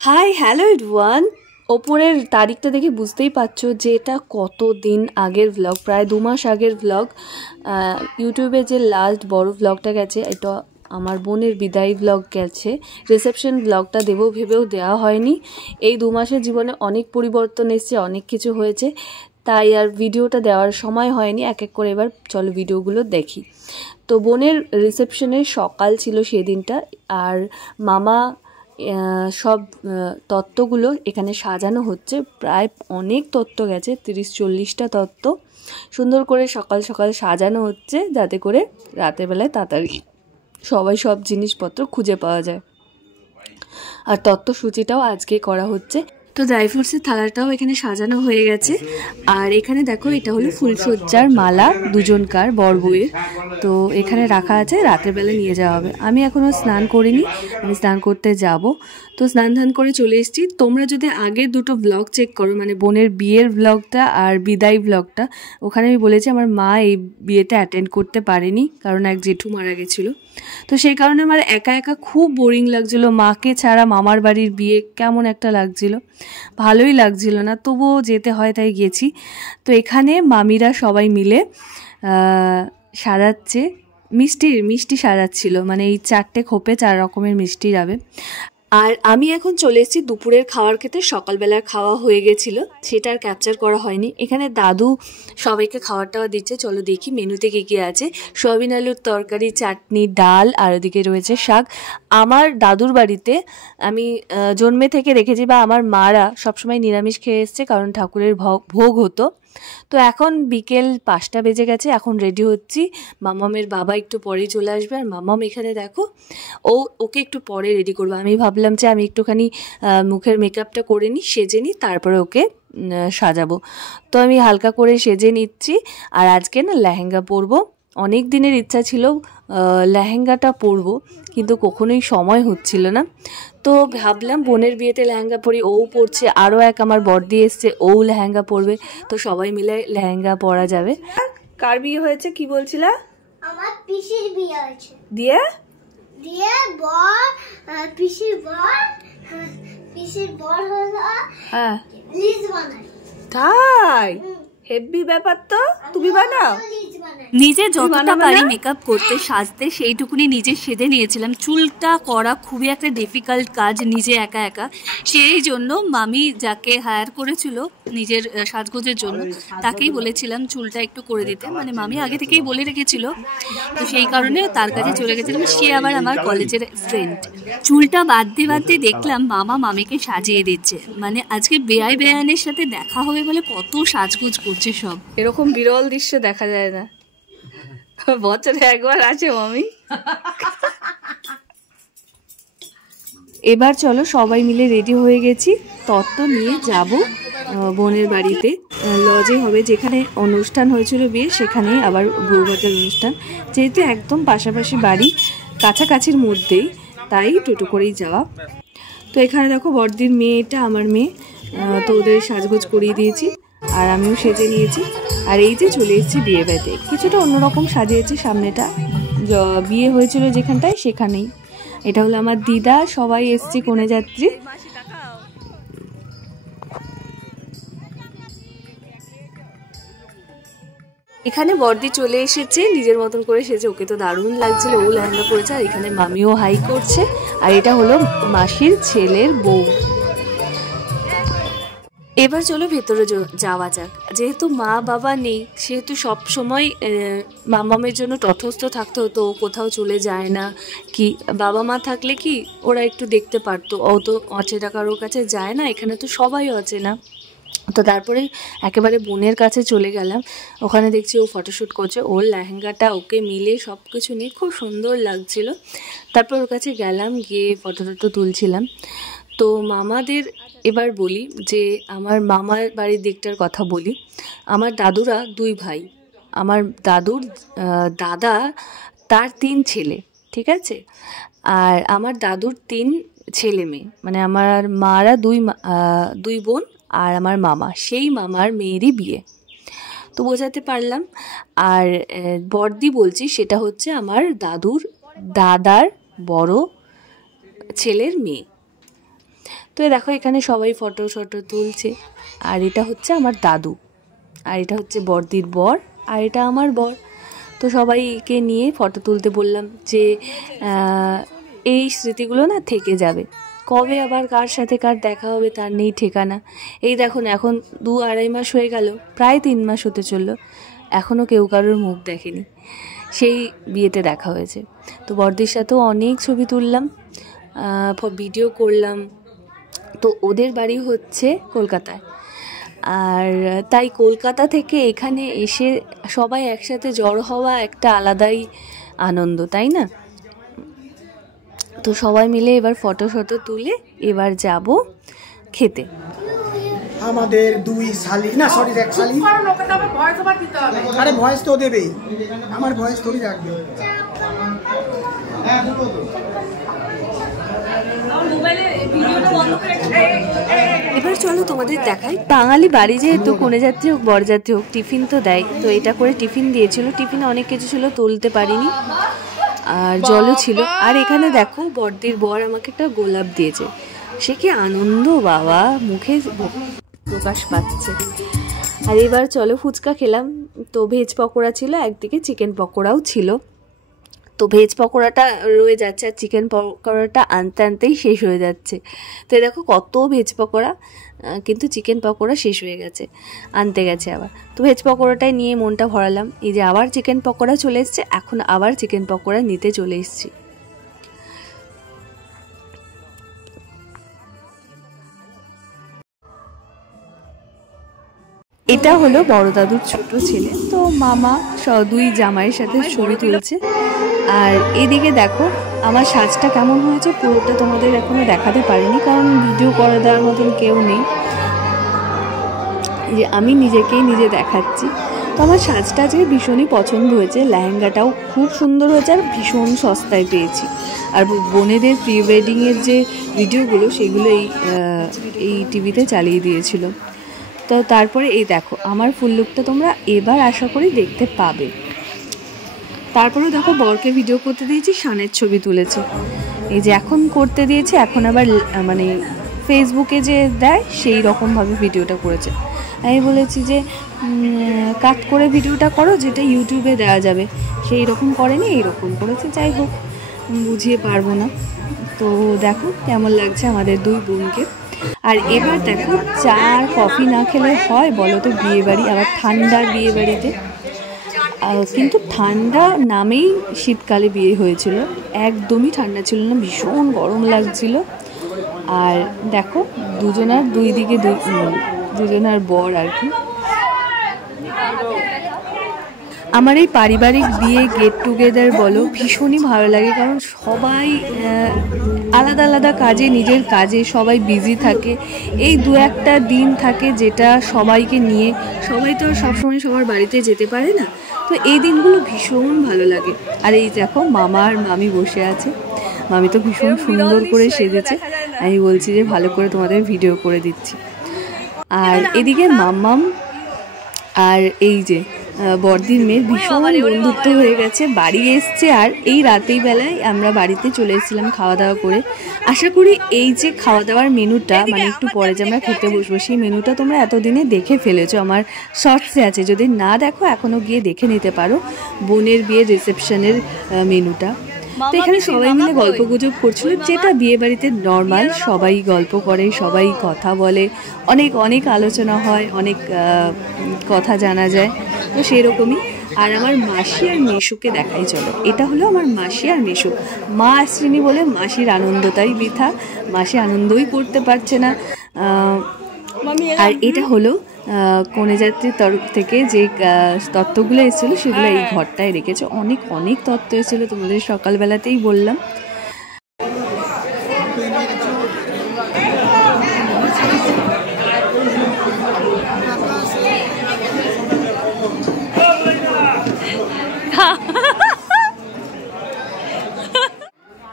Hi hello everyone. ওপরের তারিখটা দেখে বুঝতেই পারছো যে এটা কতদিন আগের ভ্লগ, প্রায় 2 মাস আগের ভ্লগ। ইউটিউবে যে লাস্ট বড় ভ্লগটা গেছে এটা আমার বোনের বিদায় ভ্লগ গেছে। রিসেপশন ভ্লগটা দেবো ভেবেও দেওয়া হয়নি। এই 2 মাসের জীবনে অনেক পরিবর্তন এসছে, অনেক কিছু হয়েছে, তাই আর ভিডিওটা দেওয়ার সময় হয়নি। এক এক করে এবার চলো ভিডিওগুলো দেখি। তো বোনের রিসেপশনের সকাল ছিল সেদিনটা, আর মামা সব তত্ত্বগুলো এখানে সাজানো হচ্ছে। প্রায় অনেক তত্ত্ব গেছে, 30-40টা তত্ত্ব সুন্দর করে সকাল সকাল সাজানো হচ্ছে, যাতে করে রাতের বেলায় তাড়াতাড়ি সবাই সব জিনিসপত্র খুঁজে পাওয়া যায়। আর তত্ত্বসূচিটাও আজকে করা হচ্ছে। তো ড্রাই ফ্রুটসের থালাটাও এখানে সাজানো হয়ে গেছে। আর এখানে দেখো এটা হলো ফুলসজ্জার মালা, দুজনকার বর বউয়ের। তো এখানে রাখা আছে, রাতের বেলা নিয়ে যাওয়া হবে। আমি এখনও স্নান করিনি, আমি স্নান করতে যাব। তো স্নান ধান করে চলে এসেছি। তোমরা যদি আগের দুটো ব্লগ চেক করো, মানে বোনের বিয়ের ব্লগটা আর বিদায় ব্লগটা, ওখানে আমি বলেছি আমার মা এই বিয়েতে অ্যাটেন্ড করতে পারেনি, কারণ এক জেঠু মারা গেছিলো। তো সেই কারণে আমার একা একা খুব বোরিং লাগছিলো। মাকে ছাড়া মামার বাড়ির বিয়ে কেমন একটা লাগছিলো, ভালোই লাগছিল না, তবুও যেতে হয় তাই গেছি। তো এখানে মামিরা সবাই মিলে সাজাচ্ছে, মিষ্টি সাজাচ্ছিল, মানে এই 4টে খোপে 4 রকমের মিষ্টি যাবে। আর আমি এখন চলে এসেছি দুপুরের খাওয়ার খেতে। সকালবেলার খাওয়া হয়ে গেছিলো, সেটা আর ক্যাপচার করা হয়নি। এখানে দাদু সবাইকে খাবার টাওয়া দিচ্ছে, চলো দেখি মেনুতে কী কী আছে। সয়াবিন আলুর তরকারি, চাটনি, ডাল, আর ওদিকে রয়েছে শাক। আমার দাদুর বাড়িতে আমি জন্মে থেকে দেখেছি, বা আমার মারা সবসময় নিরামিষ খেয়ে এসছে, কারণ ঠাকুরের ভোগ হতো। তো এখন বিকেল 5টা বেজে গেছে, এখন রেডি হচ্ছি। মামামের বাবা একটু পরেই চলে আসবে। আর মামাম এখানে দেখো, ওকে একটু পরে রেডি করবো। আমি ভাবলাম যে আমি একটুখানি মুখের মেকআপটা করে নিই, সেজে নিই, তারপরে ওকে সাজাবো। তো আমি হালকা করে সেজে নিচ্ছি। আর আজকে না লেহেঙ্গা পরবো। অনেক দিনের ইচ্ছা ছিল লেহেঙ্গাটা পরবো, কিন্তু কখনোই সময় হচ্ছিল না। তো ভাবলাম বোনের বিয়েতে লেহেঙ্গা পরি, ও পরছে, আরও এক আমার বড়দি এসছে, ও লেহেঙ্গা পরবে, তো সবাই মিলে লেহেঙ্গা পরা যাবে। কার বিয়ে হয়েছে কি বলছিলা? আমার পিসির বিয়ে হয়েছে। দিয়ে বর, পিসির বর হলো হ্যাঁ লিজ বানাই। তাই হেভি ব্যাপার তো। তুমি বানাও? নিজে যতটা পারি মেকআপ করতে সাজতে সেইটুকুনি নিজে সেজে নিয়েছিলাম। চুলটা করা খুবই একটা ডিফিকাল্ট কাজ নিজে একা একা, সেই জন্য মামি যাকে হায়ার করেছিল নিজের সাজগোজের জন্য তাকেই বলেছিলাম চুলটা একটু করে দিতে। মানে মামি আগে থেকেই বলে রেখেছিল, তো সেই কারণে তার কাছে চলে গেছিলাম। সে আবার আমার কলেজের ফ্রেন্ড। চুলটা বাঁধতে বাঁধতে দেখলাম মামা মামিকে সাজিয়ে দিচ্ছে। মানে আজকে বেয়ানের সাথে দেখা হবে বলে কত সাজগোজ করছে সব। এরকম বিরল দৃশ্য দেখা যায় না, বছরে একবার আছে মামি। এবার চলো সবাই মিলে রেডি হয়ে গেছি, তত্ত্ব নিয়ে যাব বোনের বাড়িতে। লজে হবে, যেখানে অনুষ্ঠান হয়েছিল বিয়ে সেখানেই আবার বৌভাতের অনুষ্ঠান। যেহেতু একদম পাশাপাশি বাড়ি, কাছাকাছির মধ্যেই, তাই টোটো করেই যাওয়া। তো এখানে দেখো বড়দির মেয়ে, এটা আমার মেয়ে। তো ওদের সাজগোজ করিয়ে দিয়েছি, আর আমিও সেজে নিয়েছি। আর এই যে চলে এসেছি বিয়ে বাড়িতে, কিছুটা অন্যরকম সাজিয়েছি। সামনেটা বিয়ে হয়েছিল যেখানটায়, সেখানেই। এটা হলো আমার দিদা, সবাই এসছি কনে যাত্রী। এখানে বড়দি চলে এসেছে নিজের মতন করে সেজে, ওকে তো দারুণ লাগছিল, ও লেহেঙ্গা পরেছে। আর এখানে মামিও হাই করছে। আর এটা হলো মাসির ছেলের বউ। এবার চলো ভেতরে যাওয়া যাক। যেহেতু মা বাবা নেই, সেহেতু সব সময় মামামের জন্য তটস্থ থাকতে হতো, কোথাও চলে যায় না। কি বাবা মা থাকলে কি ওরা একটু দেখতে পারতো, ও তো অচেনা কারোর কাছে যায় না, এখানে তো সবাই অচেনা। তো তারপরে একেবারে বোনের কাছে চলে গেলাম। ওখানে দেখছি ও ফটোশ্যুট করছে, ওর লেহেঙ্গাটা ওকে মিলে সব কিছু নিয়ে খুব সুন্দর লাগছিল। তারপর ওর কাছে গেলাম, গিয়ে ফটো তুলছিলাম। তো মামাদের এবার বলি যে আমার মামার বাড়ির দিকটার কথা বলি। আমার দাদুরা 2 ভাই। আমার দাদুর দাদা, তার 3 ছেলে, ঠিক আছে। আর আমার দাদুর 3 ছেলে মেয়ে, মানে আমার মারা 2 বোন, আর আমার মামা, সেই মামার মেয়েরই বিয়ে। তো বোঝাতে পারলাম। আর বড়দি বলছি, সেটা হচ্ছে আমার দাদার বড় ছেলের মেয়ে, তো দেখো এখানে সবাই ফটো তুলছে। আর এটা হচ্ছে আমার দাদু, আর এটা হচ্ছে বড়দির বর, আর এটা আমার বর। তো সবাইকে নিয়ে ফটো তুলতে বললাম যে এই স্মৃতিগুলো না থেকে যাবে, কবে আবার কার সাথে কার দেখা হবে তার নেই ঠিকানা। এই দেখুন এখন 2-2.5 মাস হয়ে গেল, প্রায় 3 মাস হতে চললো, এখনও কেউ কারোর মুখ দেখেনি। সেই বিয়েতে দেখা হয়েছে। তো বড়দির সাথেও অনেক ছবি তুললাম, ভিডিও করলাম। তো ওদের বাড়ি হচ্ছে কলকাতায়, আর তাই কলকাতা থেকে এখানে এসে সবাই একসাথে জড়ো হওয়া একটা আলাদাই আনন্দ, তাই না? তো সবাই মিলে এবার ফটো তুলে এবার যাব খেতে। আমাদের 2 শালি না, সরি 1 শালি। আরে ভয়েস তো দেবেই, আমার ভয়েস তোরই রাখবে। এবার চলো তোমাদের দেখাই। বাঙালি বাড়ি যেহেতু কনে যাত্রী হোক বর যাত্রী হোক টিফিন তো দেয়। তো এটা করে টিফিন দিয়েছিল, টিফিনে অনেক কিছু ছিল, তুলতে পারিনি, আর জলও ছিল। আর এখানে দেখো বড়দির বর আমাকে একটা গোলাপ দিয়েছে, সে কি আনন্দ বাবা, মুখে প্রকাশ পাচ্ছে। আর এবার চলো ফুচকা খেলাম। তো ভেজ পকোড়া ছিল, একদিকে চিকেন পকোড়াও ছিল। তো ভেজ পকোড়াটা রয়ে যাচ্ছে, আর চিকেন পকোড়াটা আনতে আনতেই শেষ হয়ে যাচ্ছে। তো দেখো কত ভেজ পকোড়া, কিন্তু চিকেন পকোড়া শেষ হয়ে গেছে, আনতে গেছে আবার। তো ভেজ পকোড়াটাই নিয়ে মনটা ভরালাম। এই যে আবার চিকেন পকোড়া চলে এসছে, এখন আবার চিকেন পকোড়া নিতে চলে এসছি। এটা হলো বড় দাদুর ছোট ছেলে। তো মামা 2 জামাইয়ের সাথে ছবি তুলছে। আর এদিকে দেখো আমার সাজটা কেমন হয়েছে, পুরোটা তোমাদের এখনো দেখাতে পারিনি, কারণ ভিডিও করে দেওয়ার মতন কেউ নেই, যে আমি নিজেকেই নিজে দেখাচ্ছি। তো আমার সাজটা আজকে ভীষণই পছন্দ হয়েছে, লেহেঙ্গাটাও খুব সুন্দর হয়েছে, আর ভীষণ সস্তায় পেয়েছি। আর বোনেদের প্রি ওয়েডিংয়ের যে ভিডিওগুলো সেগুলো এই টিভিতে চালিয়ে দিয়েছিল। তো তারপরে এই দেখো আমার ফুল লুকটা তোমরা এবার আশা করি দেখতে পাবে। তারপরে দেখো বরকে ভিডিও করতে দিয়েছি, শানের ছবি তুলেছে। এই যে এখন করতে দিয়েছে, এখন আবার মানে ফেসবুকে যে দেয় সেই রকমভাবে ভিডিওটা করেছে। আমি বলেছি যে কাট করে ভিডিওটা করো যেটা ইউটিউবে দেওয়া যাবে, সেই রকম করেনি, এইরকম করেছে। যাই হোক, বুঝিয়ে পারবো না। তো দেখো কেমন লাগছে আমাদের 2 বোনকে। আর এবার দেখো চা আর কফি না খেলে হয় বলো তো বিয়ে বাড়ি, আবার ঠান্ডার বিয়ে বাড়িতে। কিন্তু ঠান্ডা নামেই শীতকালে বিয়ে হয়েছিল, একদমই ঠান্ডা ছিল না, ভীষণ গরম লাগছিল। আর দেখো দুজনার 2 দিকে দুজনার বর আর কি। আমার এই পারিবারিক বিয়ে গেট টুগেদার বলো ভীষণই ভালো লাগে, কারণ সবাই আলাদা আলাদা কাজে, নিজের কাজে সবাই বিজি থাকে। এই 2-1টা দিন থাকে যেটা সবাইকে নিয়ে, সবাই তো সবসময় সবার বাড়িতে যেতে পারে না, তো এই দিনগুলো ভীষণ ভালো লাগে। আর এই দেখো মামা আর মামি বসে আছে, মামি তো ভীষণ সুন্দর করে সেজেছে। আমি বলছি যে ভালো করে তোমাদের ভিডিও করে দিচ্ছি। আর এদিকে মাম্মাম আর এই যে বড়দির মেয়ের ভীষণ বন্ধুত্ব হয়ে গেছে, বাড়ি এসছে। আর এই রাতেই বেলায় আমরা বাড়িতে চলে এসেছিলাম খাওয়া দাওয়া করে। আশা করি এই যে খাওয়া দাওয়ার মেনুটা, মানে একটু পরে যে আমরা খেতে বসবো, সেই মেনুটা তোমরা এতদিনে দেখে ফেলেছো, আমার শর্টসে আছে, যদি না দেখো এখনও গিয়ে দেখে নিতে পারো বোনের বিয়ের রিসেপশনের মেনুটা। তো এখানে সবাই মিলে গল্প গুজব করছিল, যেটা বিয়ে বাড়িতে নর্মাল, সবাই গল্প করে, সবাই কথা বলে, অনেক অনেক আলোচনা হয়, অনেক কথা জানা যায়। তো সেরকমই। আর আমার মাসি আর মেসুকে দেখাই চলো। এটা হলো আমার মাসি আর মেসু। মা আসেনি বলে মাসির আনন্দটাই বৃথা, মাসি আনন্দই করতে পারছে না। আর এটা হলো কনে যাত্রীর তরফ থেকে যে তত্ত্বগুলো এসেছিলো সেগুলো এই ঘরটায় রেখেছে। অনেক অনেক তত্ত্ব এসেছিলো, তোমাদের সকালবেলাতেই বললাম।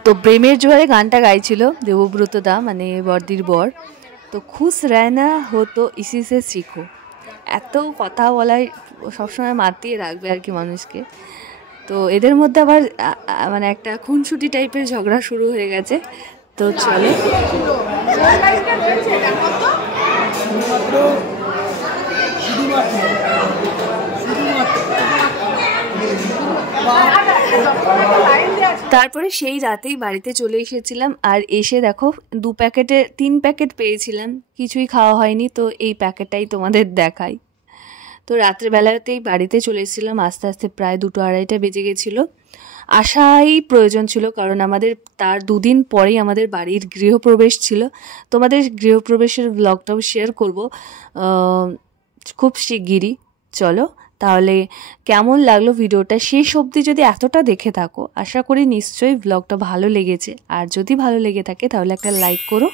তো প্রেমের জোয়ারে গানটা গাইছিল দেবব্রত দা, মানে বড়দির বর। তো খুশ রহনা হতো ইসি সে শিখো, এত কথা বলায় সবসময় মাতিয়ে রাখবে আর কি মানুষকে। তো এদের মধ্যে আবার মানে একটা খুনসুটি টাইপের ঝগড়া শুরু হয়ে গেছে। তো চলো তারপরে সেই রাতেই বাড়িতে চলে এসেছিলাম, আর এসে দেখো 2 প্যাকেটে 3 প্যাকেট পেয়েছিলাম, কিছুই খাওয়া হয়নি। তো এই প্যাকেটটাই তোমাদের দেখাই। তো রাত্রেবেলাতেই বাড়িতে চলে এসেছিলাম, আস্তে আস্তে প্রায় 2-2:30 বেজে গেছিলো। আসাই প্রয়োজন ছিল, কারণ আমাদের তার 2 দিন পরেই আমাদের বাড়ির গৃহপ্রবেশ ছিল। তোমাদের গৃহপ্রবেশের ব্লগটাও শেয়ার করব খুব শিগগিরই। চলো তাহলে, কেমন লাগলো ভিডিওটা শেষ অবধি যদি এতটা দেখে থাকো, আশা করি নিশ্চয়ই ব্লগটা ভালো লেগেছে। আর যদি ভালো লেগে থাকে তাহলে একটা লাইক করো,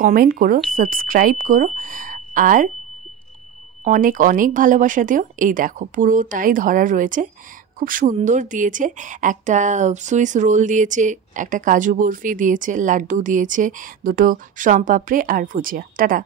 কমেন্ট করো, সাবস্ক্রাইব করো, আর অনেক অনেক ভালোবাসা দিও। এই দেখো পুরোটাই ধরা রয়েছে, খুব সুন্দর দিয়েছে। একটা সুইস রোল দিয়েছে, একটা কাজু বরফি দিয়েছে, লাড্ডু দিয়েছে, 2টো শমপাপড়ি আর ভুজিয়া। টাটা।